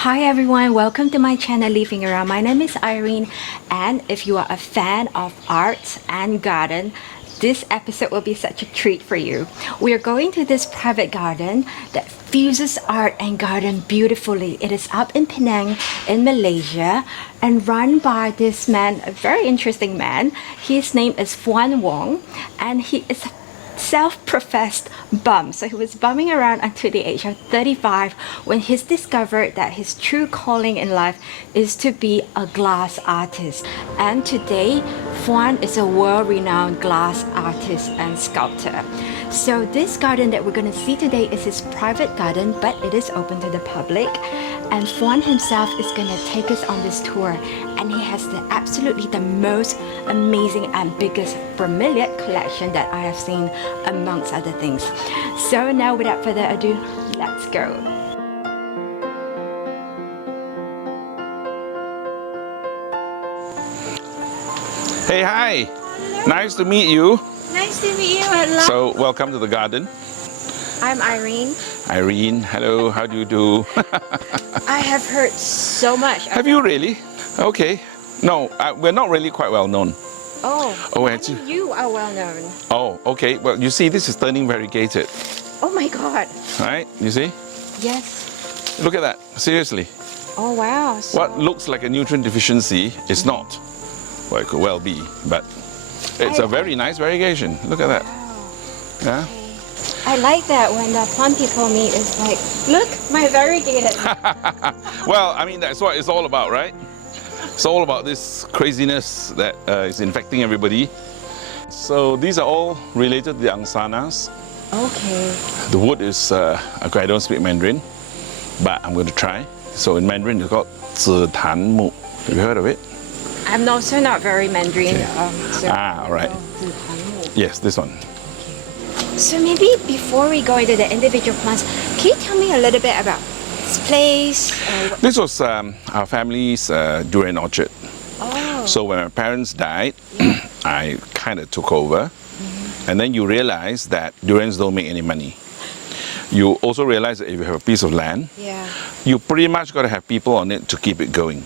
Hi everyone, welcome to my channel Living Around. My name is Irene, and if you are a fan of arts and garden, this episode will be such a treat for you. We are going to this private garden that fuses art and garden beautifully. It is up in Penang in Malaysia and run by this man, a very interesting man. His name is Fuan Wong, and he is self-professed bum. So he was bumming around until the age of 35 when he's discovered that his true calling in life is to be a glass artist. And today, Fuan is a world-renowned glass artist and sculptor. So this garden that we're going to see today is his private garden, but it is open to the public. And Fuan himself is going to take us on this tour, and he has absolutely the most amazing and biggest bromeliad collection that I have seen, amongst other things. So now without further ado, let's go. Hey, hi. Nice to meet you. Nice to meet you. Hello. So, welcome to the garden. I'm Irene. Irene, hello. How do you do? I have heard so much. Have you really? Okay. No, we're not really quite well known. Oh, actually, you are well known. Oh, okay. Well, you see, this is turning variegated. Oh my God. Right? You see? Yes. Look at that. Seriously. Oh wow. So What looks like a nutrient deficiency is not. Well, it could well be, but it's a very nice variegation. Look at that. Wow. Yeah. I like that when the plant people meet, it's like, look, my variegated. Well, I mean, that's what it's all about, right? It's all about this craziness that is infecting everybody. So these are all related to the angsanas. Okay. The wood is, okay, I don't speak Mandarin, but I'm going to try. So in Mandarin, it's called 紫檀木. Have you heard of it? I'm also not very Mandarin. So all right. Yes, this one. So maybe before we go into the individual plants, can you tell me a little bit about this place? This was our family's durian orchard. Oh. So when my parents died, I kind of took over. And then you realize that durians don't make any money. You also realize that if you have a piece of land, you pretty much got to have people on it to keep it going.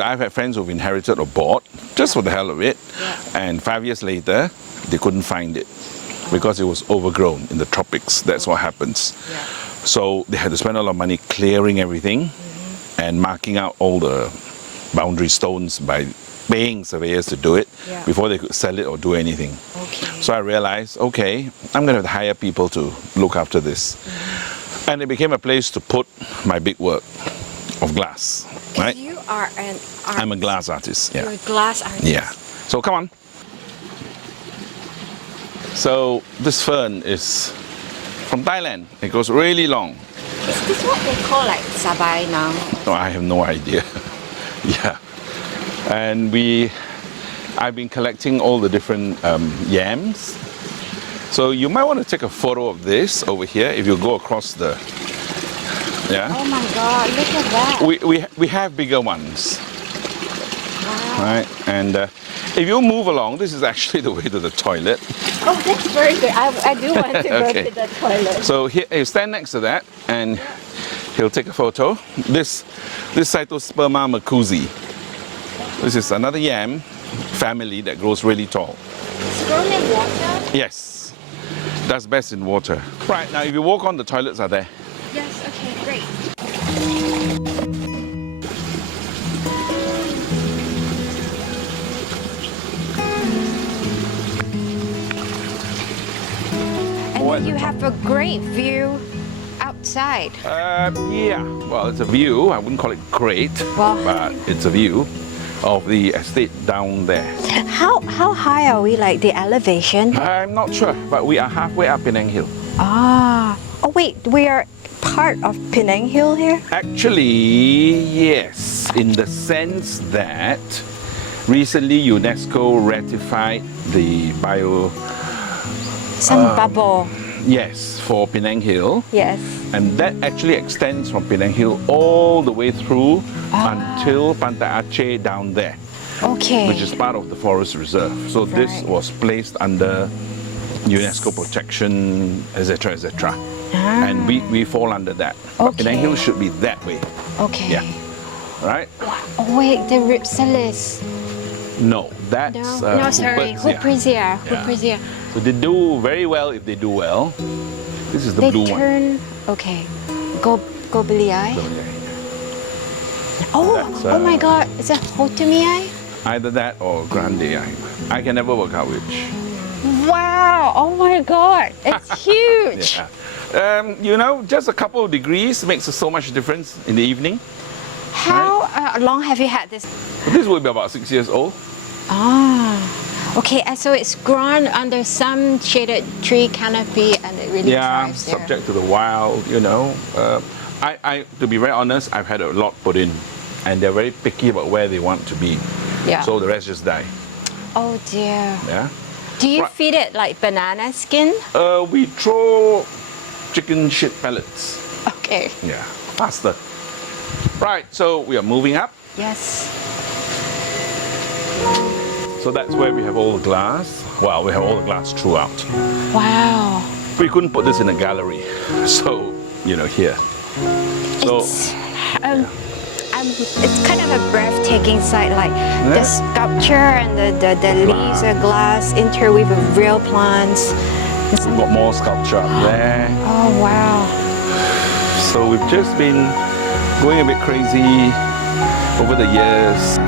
I've had friends who've inherited or bought just for the hell of it, and 5 years later, they couldn't find it because it was overgrown in the tropics. That's what happens. So they had to spend a lot of money clearing everything and marking out all the boundary stones by paying surveyors to do it before they could sell it or do anything. So I realized, okay, I'm going to hire people to look after this. And it became a place to put my big work of glass. Right? You are an artist. I'm a glass artist. Yeah. You're a glass artist. Yeah. So come on. So this fern is from Thailand. It goes really long. Is this what they call like sabai now? No, I have no idea. Yeah. And I've been collecting all the different yams. So you might want to take a photo of this over here if you go across the, Oh my God, look at that. We have bigger ones. Wow. Right? And if you move along, this is actually the way to the toilet. Oh, that's very good. I do want to go to the toilet. So here, you stand next to that and he'll take a photo. This Cytosperma macusi. This is another yam family that grows really tall. It's grown in water? Yes. Does best in water. Right, now if you walk on, the toilets are there. Yes, okay, great. And then you have a great view outside. Yeah, well, it's a view. I wouldn't call it great, but it's a view of the estate down there. How high are we, like the elevation? I'm not sure, but we are halfway up Penang Hill. Ah. Oh wait, we are part of Penang Hill here? Actually, yes, in the sense that recently UNESCO ratified the bubble. Yes, for Penang Hill. Yes. And that actually extends from Penang Hill all the way through until Pantai Aceh down there. Okay. Which is part of the forest reserve. So this was placed under UNESCO protection, etc., etc. And we fall under that. But Penang Hills should be that way. Okay. Yeah. Right? Oh wait, the ripsalis. No, that's No, sorry. Huperzia. Huperzia. So they do very well if they do well. This is the They blue turn, okay. Gobelii. one. Oh, That's, oh my god. Is it Hotumii? Either that or grande. I can never work out which. Wow. Oh my god. It's huge. Yeah. You know, just a couple of degrees makes so much difference in the evening. How long have you had this? This will be about 6 years old. Ah. Okay, and so it's grown under some shaded tree canopy and it really thrives there. Subject to the wild, you know. To be very honest, I've had a lot put in and they're very picky about where they want to be. Yeah. So the rest just die. Oh dear. Yeah. Do you feed it like banana skin? We throw chicken shit pellets. Okay. Yeah, faster. Right, so we are moving up. Yes. So that's where we have all the glass. Well, we have all the glass throughout. Wow. We couldn't put this in a gallery. So, you know, here. So, it's kind of a breathtaking sight, like the sculpture and the leaves are glass interweave with real plants. we've got more sculpture up there. Oh wow. So we've just been going a bit crazy over the years.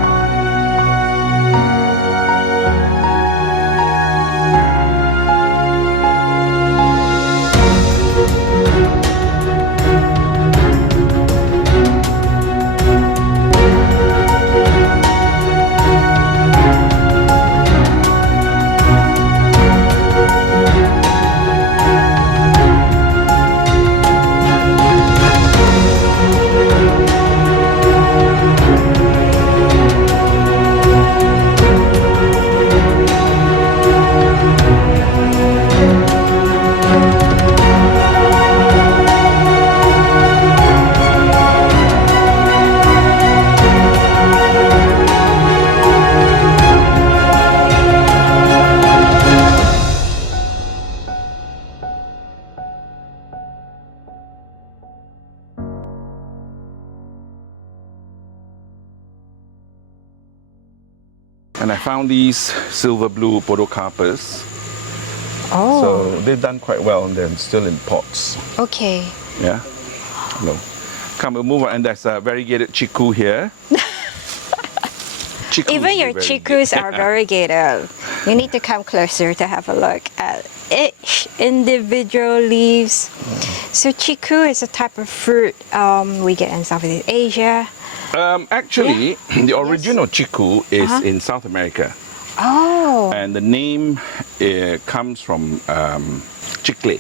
And I found these silver blue podocarpus. Oh. So they've done quite well and they're still in pots. Okay. Yeah. No. Come, we'll move on. And there's a variegated chiku here. Even your chikus are variegated. You need to come closer to have a look at each individual leaves. So chiku is a type of fruit we get in Southeast Asia. Actually, the original chiku is in South America. Oh. And the name comes from chicle.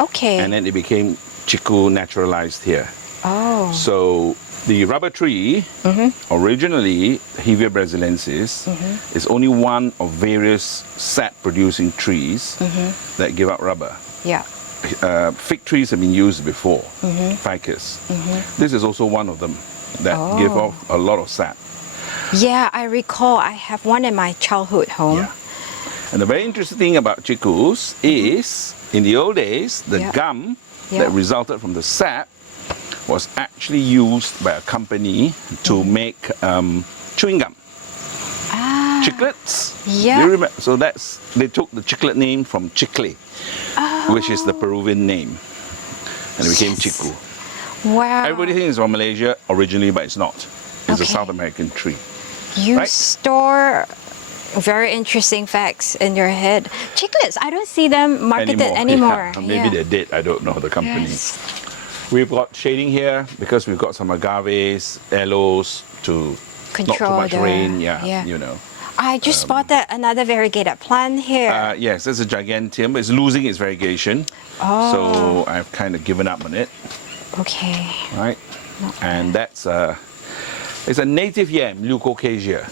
Okay. And then it became chiku naturalized here. Oh. So the rubber tree, originally Hevea brasiliensis, is only one of various sap-producing trees that give out rubber. Yeah. Fig trees have been used before, ficus. This is also one of them that give off a lot of sap. Yeah, I recall I have one in my childhood home. Yeah. And the very interesting thing about chikus is, in the old days, the gum that resulted from the sap was actually used by a company to make chewing gum. Chiclets. Yeah. Do you remember? So they took the chiclet name from chicle, which is the Peruvian name, and it became chiku. Wow. Everybody thinks it's from Malaysia originally, but it's not. It's a South American tree. You store very interesting facts in your head. Chiclets, I don't see them marketed anymore. Yeah. Maybe they did. I don't know the company. Yes. We've got shading here because we've got some agaves, aloes to Control not too much rain. Yeah, you know. I just spotted another variegated plant here. Yes, there's a giganteum. It's losing its variegation. So I've kind of given up on it. Okay. Right. And that's it's a native yam, Leucocasia.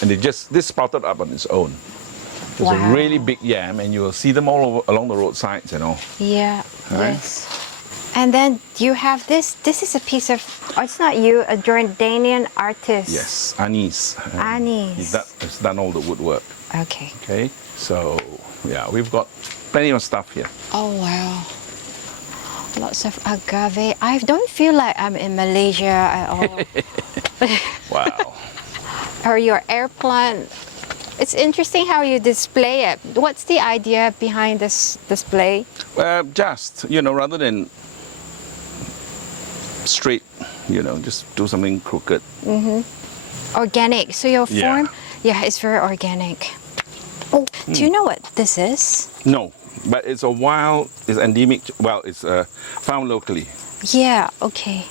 And this sprouted up on its own. It's a really big yam, and you'll see them all over, along the roadsides and all. Yeah, yes. And then you have this. This is a piece of, it's not you, a Jordanian artist. Yes, Anis. Anis. He's done all the woodwork. Okay. Okay, so yeah, we've got plenty of stuff here. Oh, wow. Lots of agave. I don't feel like I'm in Malaysia at all. Wow. Or your air plant. It's interesting how you display it. What's the idea behind this display? Just, rather than straight, just do something crooked. Organic. So your Yeah. form, it's very organic. Oh, do you know what this is? No, but it's endemic, it's found locally. Yeah, okay.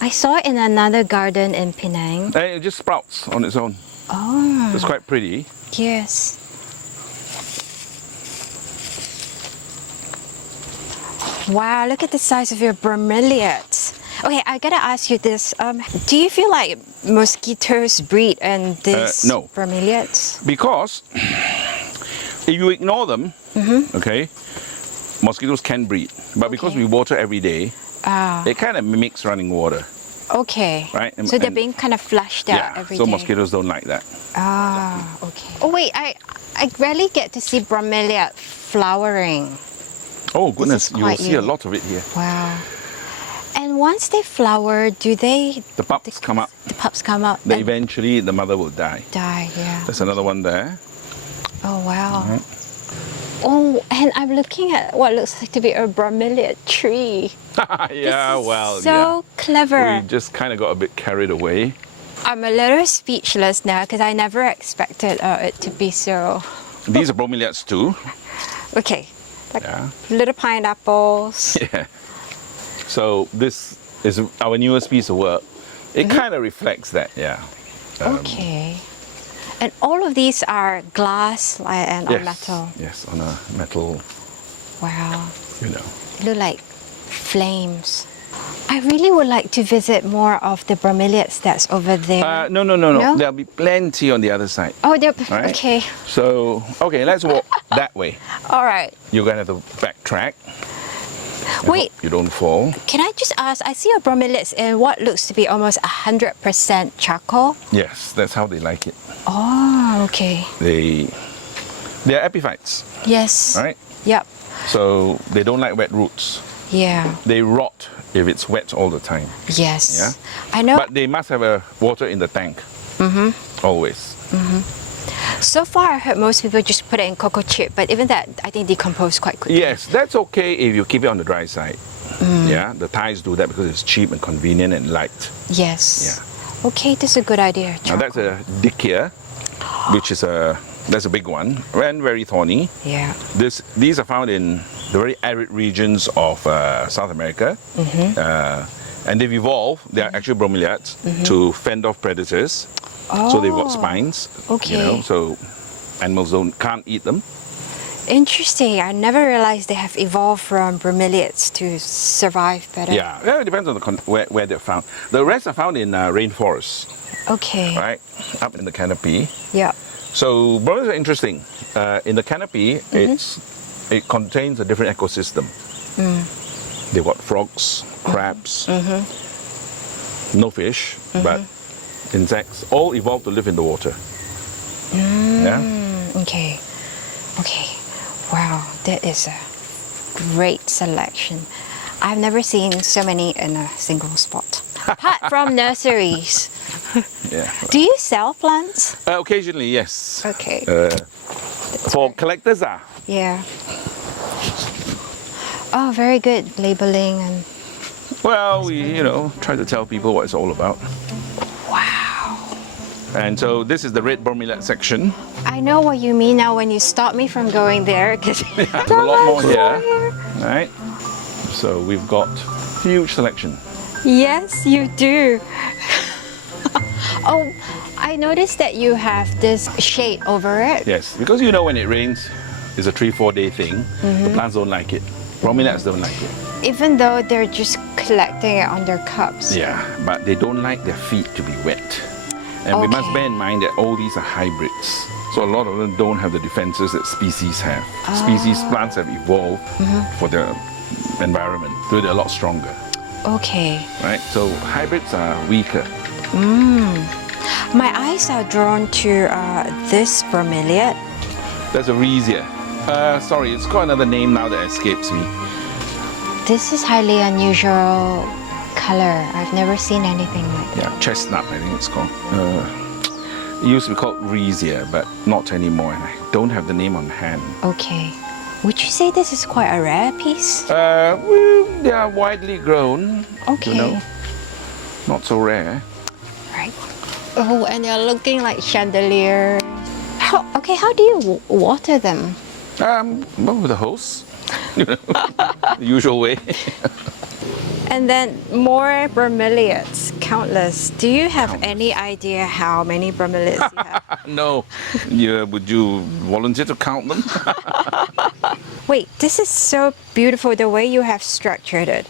I saw it in another garden in Penang. And it just sprouts on its own. Oh, It's quite pretty. yes. Wow, look at the size of your bromeliads. Okay, I gotta ask you this. Do you feel like mosquitoes breed in these no. bromeliads? Because if you ignore them, okay, mosquitoes can breed. But because Okay. we water every day, it kind of mimics running water. Okay. Right, So they're and- being kind of flushed out every so day. mosquitoes don't like that. Okay. Oh wait, I rarely get to see bromeliad flowering. Oh goodness, is you will quite see a unique. lot of it here. Wow. And once they flower, do they? The pups come up. The pups come out. Then and eventually the mother will die. die. Yeah. There's another one there. Oh wow. Oh, and I'm looking at what looks like to be a bromeliad tree. Yeah, This is well, so clever. We just kind of got a bit carried away. I'm a little speechless now because I never expected it to be so. These are bromeliads too. Okay, like Yeah. little pineapples. Yeah. So this is our newest piece of work. It kind of reflects that, yeah. Okay. And all of these are glass and or metal. Yes, on a metal, Wow. you Look like flames. I really would like to visit more of the bromeliads that's over there. No. No? There'll be plenty on the other side. Oh, they're Right? okay. So, okay, let's walk that way. All right. You're going to have to backtrack. I Wait, hope you don't fall. can I just ask? I see your bromeliads in what looks to be almost 100% charcoal. Yes, that's how they like it. Oh, okay. They're epiphytes, Yes. right? Yep. So they don't like wet roots. Yeah. They rot if it's wet all the time. Yes. Yeah? I know. But they must have water in the tank. Always. So far, I heard most people just put it in cocoa chip, but even that, I think decompose quite quickly. Yes, that's okay if you keep it on the dry side. Yeah, the Thais do that because it's cheap and convenient and light. Yes. Okay, this is a good idea. Now that's a dickia, which is that's a big one and very thorny. Yeah. These are found in the very arid regions of South America. And they've evolved, they're actually bromeliads, to fend off predators. So they've got spines. Okay. So animals can't eat them. Interesting. I never realized they have evolved from bromeliads to survive better. Yeah, it depends on where they're found. The rest are found in rainforests, Okay. right? Up in the canopy. Yeah. So bromeliads are interesting. In the canopy, it contains a different ecosystem. They've got frogs, crabs, no fish, but insects, all evolved to live in the water. Yeah. Okay. Okay. Wow, that is a great selection. I've never seen so many in a single spot. Apart from nurseries. Yeah. Do you sell plants? Occasionally, yes. Okay. For collectors, Yeah. Oh, very good labeling and well, we try to tell people what it's all about. wow. And so this is the red bromeliad section. I know what you mean now when you stop me from going there because There's a lot more here. Right? So we've got huge selection. Yes, you do. Oh, I noticed that you have this shade over it. Yes, because when it rains, it's a 3-4 day thing. The plants don't like it. Bromeliads don't like it. Even though they're just collecting it on their cups. Yeah, but they don't like their feet to be wet. And we must Okay. bear in mind that all these are hybrids. So a lot of them don't have the defenses that species have. Species plants have evolved for the environment. So they're a lot stronger, Okay. right? So hybrids are weaker. My eyes are drawn to this bromeliad. That's a rhesia. Sorry, it's got another name now that escapes me. This is highly unusual color. I've never seen anything like that. Yeah, chestnut, I think it's called. It used to be called Rhesia, but not anymore, and I don't have the name on hand. Okay. Would you say this is quite a rare piece? Well, they are widely grown. Okay. You know, not so rare. Right. Oh, and they're looking like chandeliers. How do you water them? Well, with a hose. You know, the usual way. And then more bromeliads, countless. Do you have any idea how many bromeliads you have? No. Would you volunteer to count them? Wait, this is so beautiful the way you have structured it.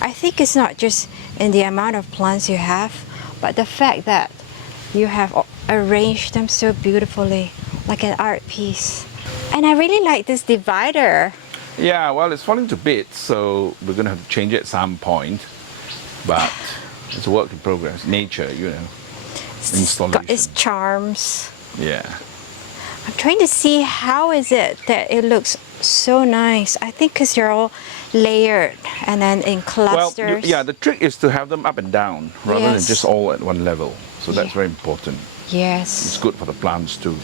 I think it's not just in the amount of plants you have, but the fact that you have arranged them so beautifully, like an art piece. And I really like this divider. Yeah, well, it's falling to bits, so we're going to have to change it at some point. But it's a work in progress. Nature, you know. Installation. Got its charms. Yeah. I'm trying to see how is it that it looks so nice. I think because you're all layered and then in clusters. Well, yeah, the trick is to have them up and down rather than just all at one level. So that's very important. Yes. It's good for the plants too.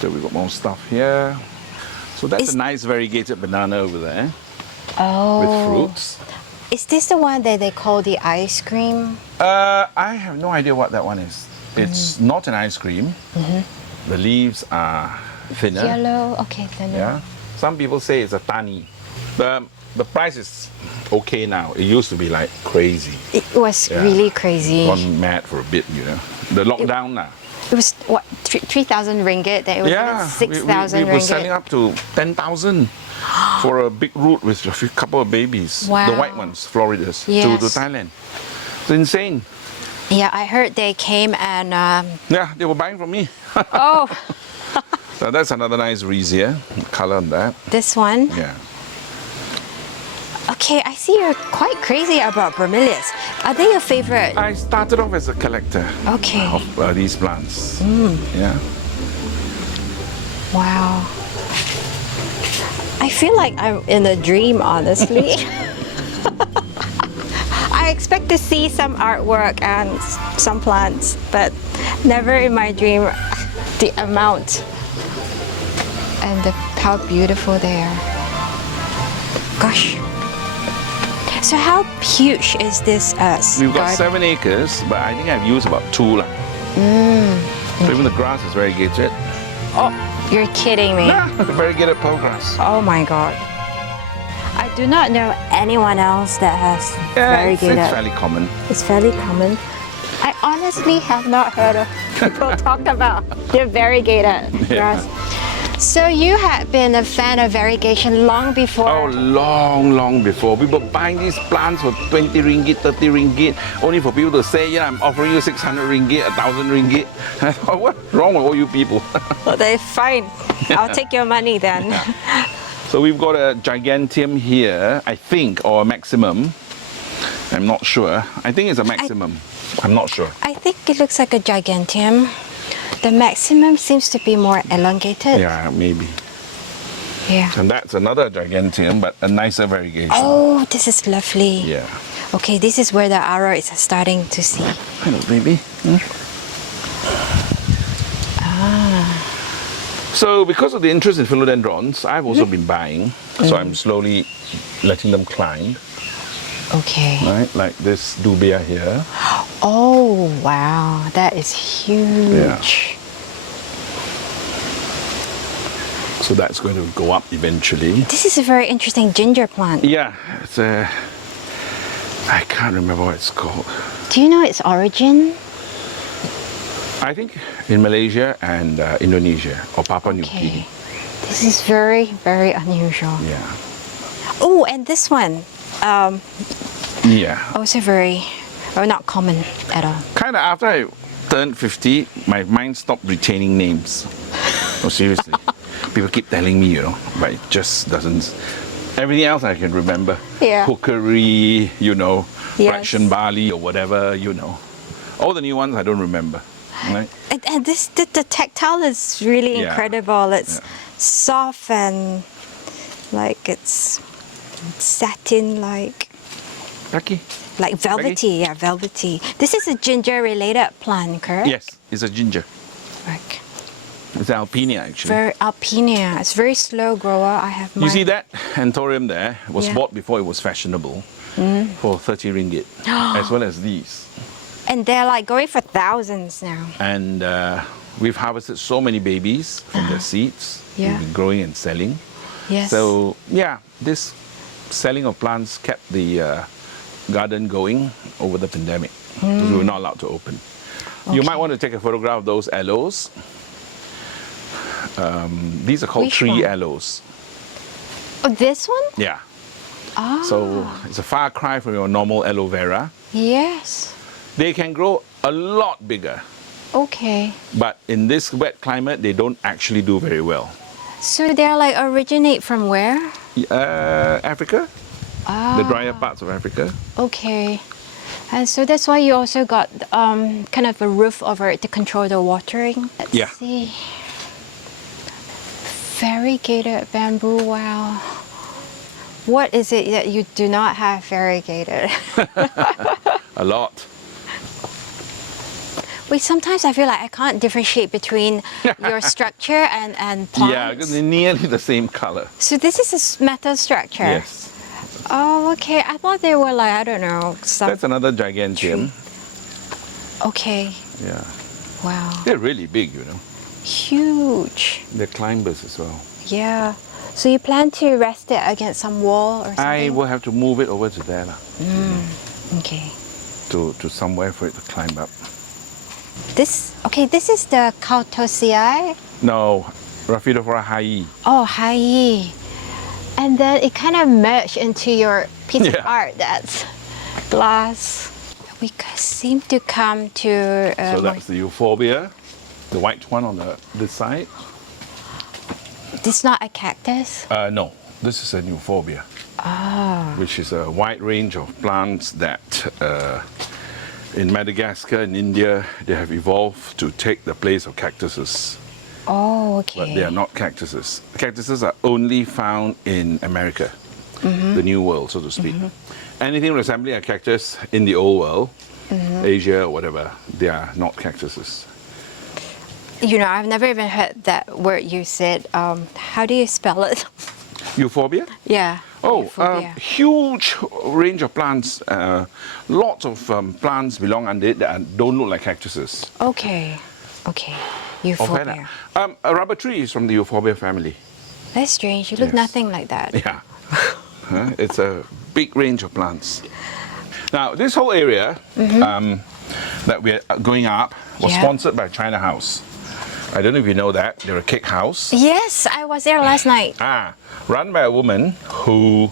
So we've got more stuff here. So that's a nice variegated banana over there. Oh. With fruits. Is this the one that they call the ice cream? I have no idea what that one is. It's not an ice cream. The leaves are thinner. Yellow, okay, thinner. Yeah. Some people say it's a tani. The price is okay now. It used to be like crazy. It was really crazy. Gone mad for a bit, you know. The lockdown now. It was what, 3,000 ringgit? That it was even 6,000 ringgit. We were selling up to 10,000 for a big root with a couple of babies. Wow. The white ones, Floridas, Yes. to Thailand. It's insane. Yeah, I heard they came and... Yeah, they were buying from me. Oh, So that's another nice Rhesia color on that. this one. Yeah. Okay, I see you're quite crazy about bromeliads. Are they your favorite? I started off as a collector Okay. of these plants. Yeah. Wow. I feel like I'm in a dream, honestly. I expect to see some artwork and some plants, but never in my dream the amount and how beautiful they are. Gosh. So how huge is this We've got garden? 7 acres, but I think I've used about 2 lah. So even the grass is variegated. Oh, you're kidding me. Yeah, variegated pearl grass. Oh my god. I do not know anyone else that has variegated. It's fairly common. It's fairly common. I honestly have not heard of people talk about the variegated grass. So you had been a fan of variegation long before? Oh, long before. We were buying these plants for 20 ringgit, 30 ringgit, only for people to say, yeah, I'm offering you 600 ringgit, 1,000 ringgit. I thought, what's wrong with all you people? Well, they're fine. I'll take your money then. So we've got a gigantium here, I think, or a maximum. I'm not sure. I think it's a maximum. I'm not sure. I think it looks like a gigantium. The maximum seems to be more elongated. Yeah, maybe. Yeah. And that's another gigantium, but a nicer variegation. Oh, this is lovely. Yeah. Okay, this is where the aroids are starting to see. Hello, baby. So because of the interest in philodendrons, I've also been buying. So I'm slowly letting them climb. Okay. Right, like this dubia here. Oh, wow. That is huge. Yeah. So that's going to go up eventually. This is a very interesting ginger plant. Yeah, it's a... I can't remember what it's called. Do you know its origin? I think in Malaysia and Indonesia or Papua New Guinea. This is very, very unusual. Yeah. Oh, and this one. Yeah. Also very, not common at all. Kind of after I turned 50, my mind stopped retaining names. No, seriously. People keep telling me, you know, but it just doesn't. Everything else I can remember. Yeah. Cookery, you know, Yes. fraction barley or whatever, you know. All the new ones I don't remember. Right? And this, the tactile is really Yeah. incredible. It's Yeah. soft and like it's satin-like, Becky? like velvety. Yeah, velvety. This is a ginger-related plant, correct? Yes, it's a ginger. Like, It's alpinia actually. very alpinia. It's very slow grower. I have mine. You see that anthurium there was Yeah. bought before it was fashionable for 30 ringgit, as well as these. And they're like going for thousands now. And we've harvested so many babies from their seeds. Yeah. We've been growing and selling. Yes. So yeah, this selling of plants kept the garden going over the pandemic because we were not allowed to open. You might want to take a photograph of those aloes. These are called Which tree one? aloes. Oh, this one? Yeah. Ah. So it's a far cry from your normal aloe vera. Yes. They can grow a lot bigger, Okay. but in this wet climate, they don't actually do very well. So they're like originate from where? Africa, the drier parts of Africa. Okay. And so that's why you also got kind of a roof over it to control the watering. Let's Yeah. see. Variegated bamboo, wow. What is it that you do not have variegated? A lot. Wait, sometimes I feel like I can't differentiate between your structure and plants. Yeah, because they're nearly the same color. So this is a metal structure? Yes. Oh, okay. I thought they were like, I don't know, some... That's another gigantium. Okay. Yeah. Wow. They're really big, you know. Huge. They're climbers as well. Yeah. So you plan to rest it against some wall or something? I will have to move it over to there, Okay. to somewhere for it to climb up. This is the Cautosiae. No, Rhaphidophora hai. Oh, hi. And then it kind of merged into your piece of Yeah. art. That's glass. We seem to come to... So that's the Euphorbia, the white one on this side. This is not a cactus? No, this is a Euphorbia, which is a wide range of plants that in Madagascar and India, they have evolved to take the place of cactuses. Oh, okay. But they are not cactuses. Cactuses are only found in America, the New World, so to speak. Anything resembling a cactus in the Old World, Asia or whatever, they are not cactuses. You know, I've never even heard that word you said. How do you spell it? Euphorbia? Yeah. Oh, Euphorbia. huge range of plants. Lots of plants belong under it that don't look like cactuses. Okay. Okay. Euphorbia. A rubber tree is from the Euphorbia family. That's strange. You look Yes. nothing like that. Yeah. It's a big range of plants. Now, this whole area that we're going up was Yeah. sponsored by China House. I don't know if you know that. They're a cake house. Yes, I was there last night. Run by a woman who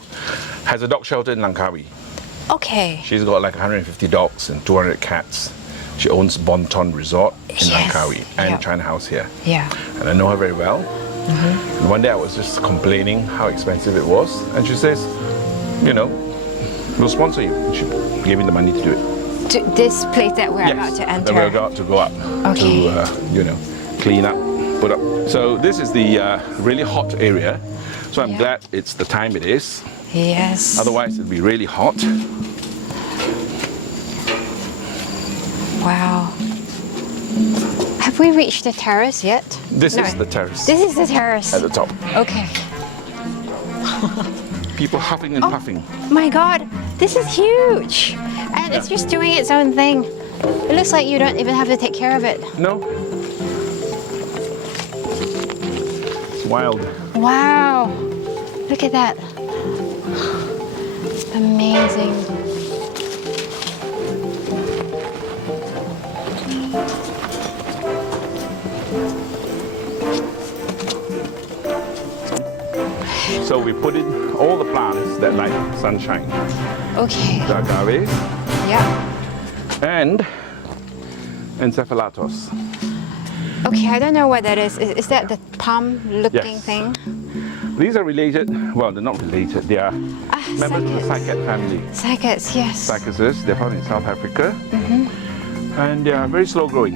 has a dog shelter in Langkawi. Okay. She's got like 150 dogs and 200 cats. She owns Bonton Resort in Yes. Langkawi and Yep. China House here. Yeah. And I know her very well. And one day I was just complaining how expensive it was. And she says, you know, we'll sponsor you. And she gave me the money to do it. To this place that we're about to enter. Then we're about to go up Okay. to, clean up, put up. So this is the really hot area. So I'm Yeah. glad it's the time it is. Yes. Otherwise it'd be really hot. Wow. Have we reached the terrace yet? This No. is the terrace This is the terrace. at the top. Okay. People huffing and puffing. My God, this is huge. And it's just doing its own thing. It looks like you don't even have to take care of it. No? It's wild. Wow. Look at that. Amazing. So we put in all the plants that like sunshine. Okay. The agave Yeah. and encephalatos. Okay, I don't know what that is. Is that the palm-looking Yes. thing? These are related, well, they're not related. They are members of the cycads. cycad family. Cycads, yes. Cycases, they're found in South Africa. And they are very slow growing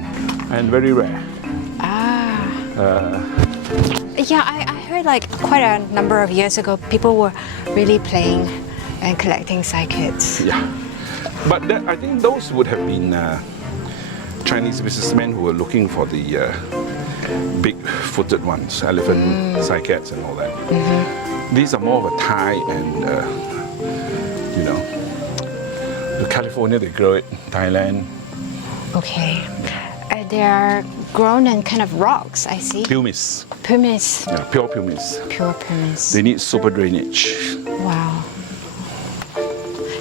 and very rare. Yeah, I heard like quite a number of years ago, people were really playing and collecting cycads. Yeah. But I think those would have been Chinese businessmen who were looking for the big-footed ones, elephant cycads and all that. These are more of a Thai and, you know, California they grow it, Thailand. Okay. They are grown in kind of rocks, I see. Pumice. Pumice. Yeah, pure pumice. Pure pumice. They need super drainage. Wow.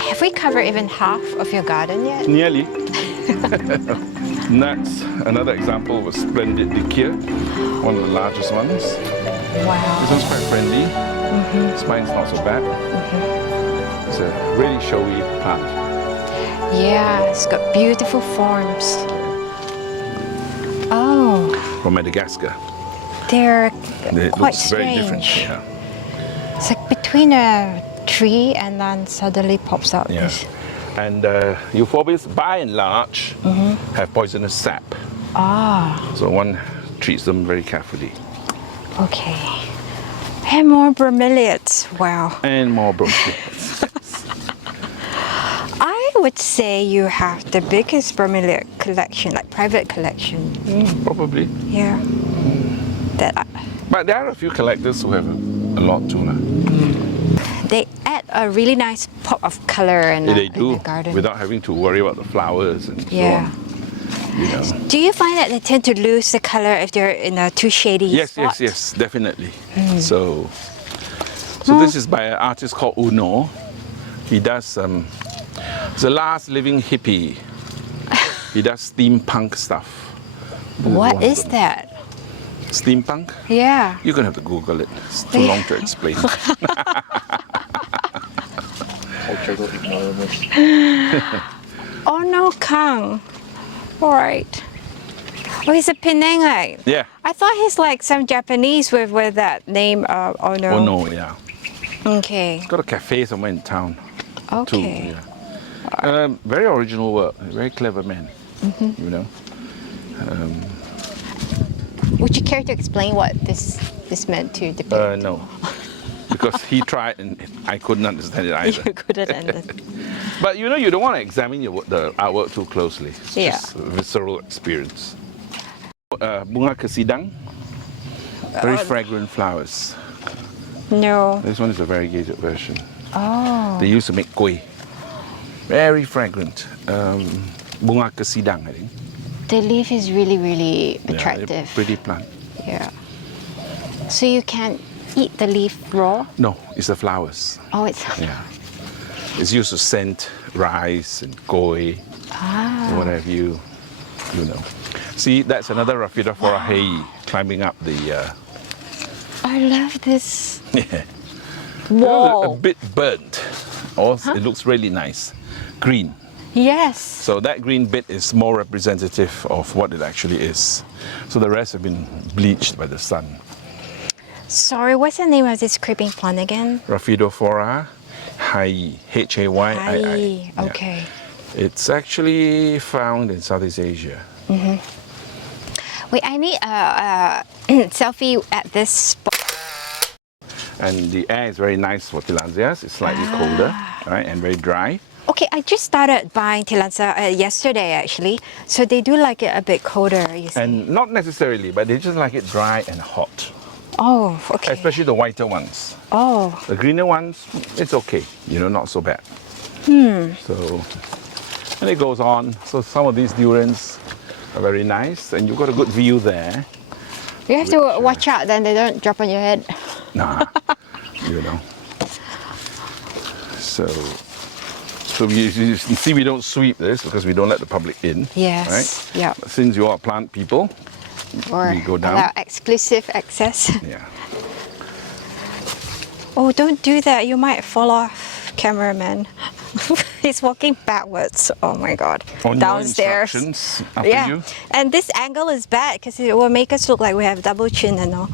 Have we covered even half of your garden yet? Nearly. That's another example of a splendid dickia, one of the largest ones. Wow. This one's quite friendly. Spine's not so bad. It's a really showy plant. Yeah, it's got beautiful forms. Oh. From Madagascar. They're It quite looks very different. strange. Yeah. It's like between a tree and then suddenly pops out Yeah. this. And Euphorbias, by and large, have poisonous sap. Ah, So one treats them very carefully. okay. And more bromeliads. Wow. And more bromeliads. I would say you have the biggest bromeliad collection, like private collection. Probably. Yeah. That But there are a few collectors who have a lot too. they add a really nice pop of color in, They in do, the garden. without having to worry about the flowers and so Yeah. on. You know. Do you find that they tend to lose the color if they're in a too shady spot? Yes, definitely. So this is by an artist called Uno. He does the last living hippie. He does steampunk stuff. This is What one of is them. that? Steampunk? Yeah. You're gonna have to Google it. It's too long to explain. Oh no, Kang. All right. Oh, he's a Penangite. Yeah. I thought he's like some Japanese with that name. Oh no. Oh no, yeah. Okay. He's got a cafe somewhere in town. Too. Okay. Yeah. Very original work. Very clever man. You know. Would you care to explain what this meant to depict? No. Because he tried and I couldn't understand it either. You couldn't understand. But you know, you don't want to examine the artwork too closely. It's Yeah. just a visceral experience. Bunga kesidang, very fragrant flowers. No. This one is a variegated version. Oh. They used to make kuih. Very fragrant. Bunga kesidang, I think. The leaf is really, really Yeah, attractive. they're pretty plant. Yeah. So you can eat the leaf raw? No, it's the flowers. Oh, it's. Yeah. It's used to scent rice and koi, or what have you, you know. See, that's another Raphidophora hei climbing up the. I love this Yeah. wall. A bit burnt. It looks really nice. Green. Yes. So that green bit is more representative of what it actually is. So the rest have been bleached by the sun. Sorry, what's the name of this creeping plant again? Raphidophora hei, Hayi. Hai. Yeah. Okay. It's actually found in Southeast Asia. Wait, I need a selfie at this spot. And the air is very nice for tillandsias. It's slightly colder, right, and very dry. Okay, I just started buying tillandsia yesterday actually. So they do like it a bit colder, you see. And not necessarily, but they just like it dry and hot. Oh, okay. Especially the whiter ones. Oh, The greener ones, it's okay, you know, not so bad. So, and it goes on. So some of these durians are very nice, and you've got a good view there. you have to watch out then they don't drop on your head. Nah, you know. So you see, we don't sweep this because we don't let the public in. Yes, Right? yeah. Since you are plant people, Or we go down. allow exclusive access. Yeah. Oh, don't do that. You might fall off, cameraman. He's walking backwards. Oh my God. On Downstairs. your instructions, after Yeah. you. And this angle is bad because it will make us look like we have double chin and all.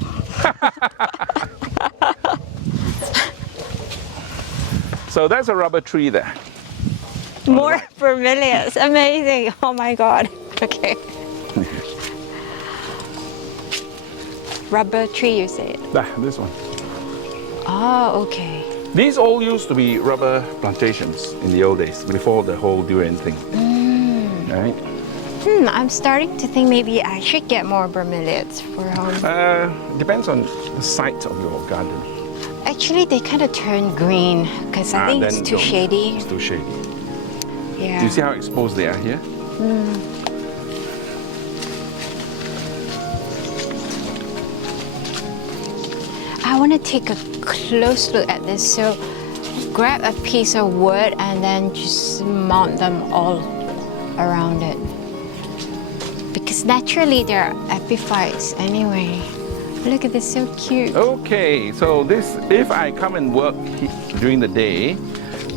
So that's a rubber tree there. More vermilious. Amazing. Oh my God. Okay. rubber tree, you said? This one. Oh, okay. These all used to be rubber plantations in the old days, before the whole durian thing. Right? I'm starting to think maybe I should get more bromeliads for home. Depends on the site of your garden. Actually, they kind of turn green because I think it's too shady. It's too shady. Yeah. Do you see how exposed they are here? I want to take a close look at this. So grab a piece of wood and then just mount them all around it. Because naturally they're epiphytes anyway. Look at this, so cute. Okay, so this, if I come and work during the day,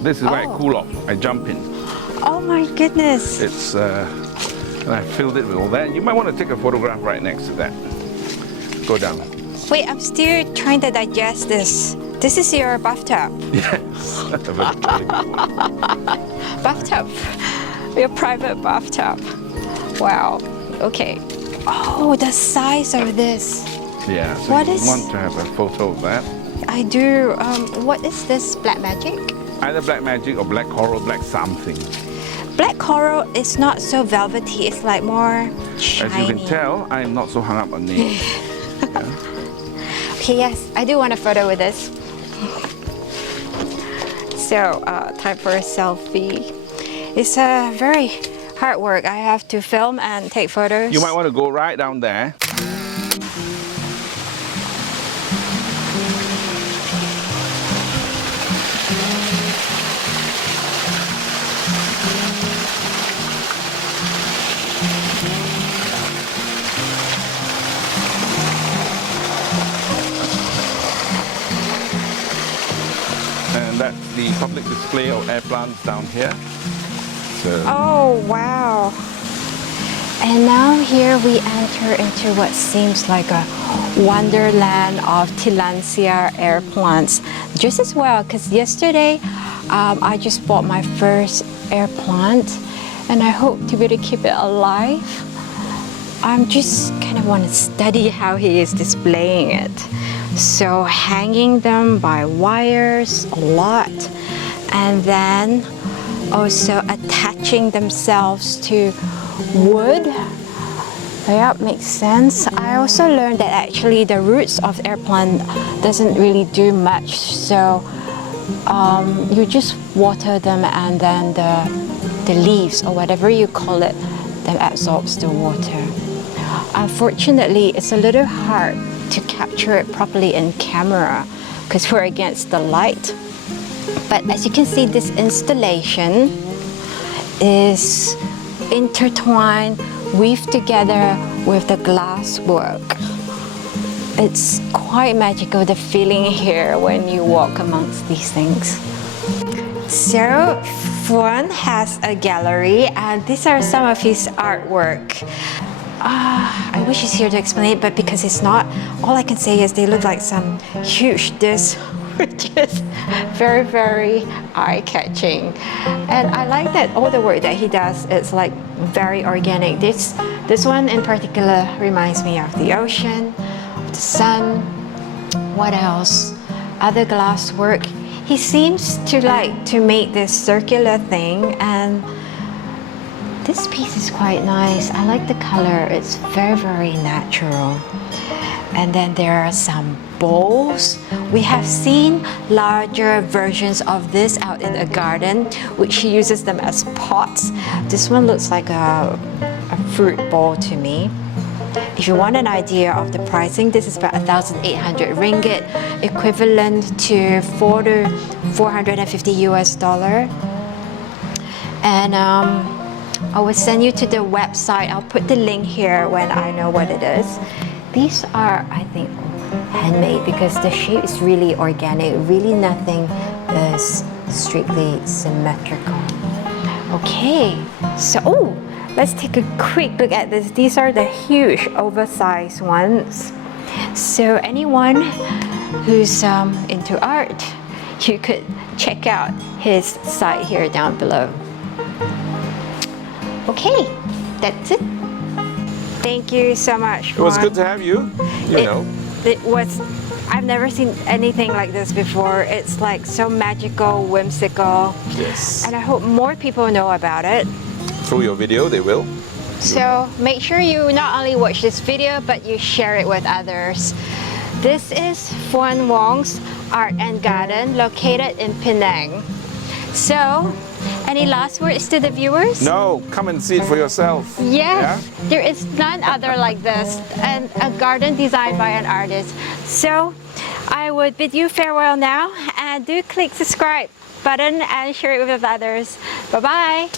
this is where I cool off. I jump in. Oh my goodness. It's, and I filled it with all that. You might want to take a photograph right next to that. Go down. Wait, I'm still trying to digest this. This is your bathtub. Yes. A very trendy one. Bathtub. Your private bathtub. Wow. Okay. Oh, the size of this. Yeah, so What you is- want to have a photo of that. I do. What is this? Black magic? Either black magic or black coral, black something. Black coral is not so velvety. It's like more shiny. As you can tell, I am not so hung up on names. Okay, yes, I do want a photo with this. So, time for a selfie. It's very hard work. I have to film and take photos. You might want to go right down there. And that's the public display of air plants down here. So, Oh, wow. And now here we enter into what seems like a wonderland of tillandsia air plants. Just as well, because yesterday I just bought my first air plant and I hope to be able to keep it alive. I'm just kind of want to study how he is displaying it. So hanging them by wires a lot, and then also attaching themselves to wood. Yeah, makes sense. I also learned that actually the roots of air plant doesn't really do much, so you just water them and then the leaves or whatever you call it then absorbs the water. Unfortunately, it's a little hard to capture it properly in camera because we're against the light. But as you can see, this installation is intertwined, weaved together with the glass work. It's quite magical, the feeling here when you walk amongst these things. So Fuan has a gallery and these are some of his artwork. I wish he's here to explain it, but because it's not, all I can say is they look like some huge discs, which is very, very eye-catching. And I like that all the work that he does is like very organic. This one in particular reminds me of the ocean, of the sun. What else? Other glass work. He seems to like to make this circular thing, and this piece is quite nice. I like the color. It's very, very natural. And then there are some bowls. We have seen larger versions of this out in the garden, which he uses them as pots. This one looks like a fruit bowl to me. If you want an idea of the pricing, this is about 1,800 ringgit, equivalent to $400 to $450 US. And I will send you to the website. I'll put the link here when I know what it is. These are, I think, handmade because the shape is really organic. Really nothing is strictly symmetrical. Okay, so let's take a quick look at this. These are the huge oversized ones. So anyone who's into art, you could check out his site here down below. Okay, that's it. Thank you so much. it was Juan. good to have you. You know. I've never seen anything like this before. It's like so magical, whimsical. Yes. And I hope more people know about it. Through your video, they will. So make sure you not only watch this video, but you share it with others. This is Fuan Wong's Art and Garden located in Penang. So, any last words to the viewers? No, come and see it for yourself. Yes, there is none other like this, and a garden designed by an artist. So, I would bid you farewell now, and do click subscribe button and share it with others. Bye bye.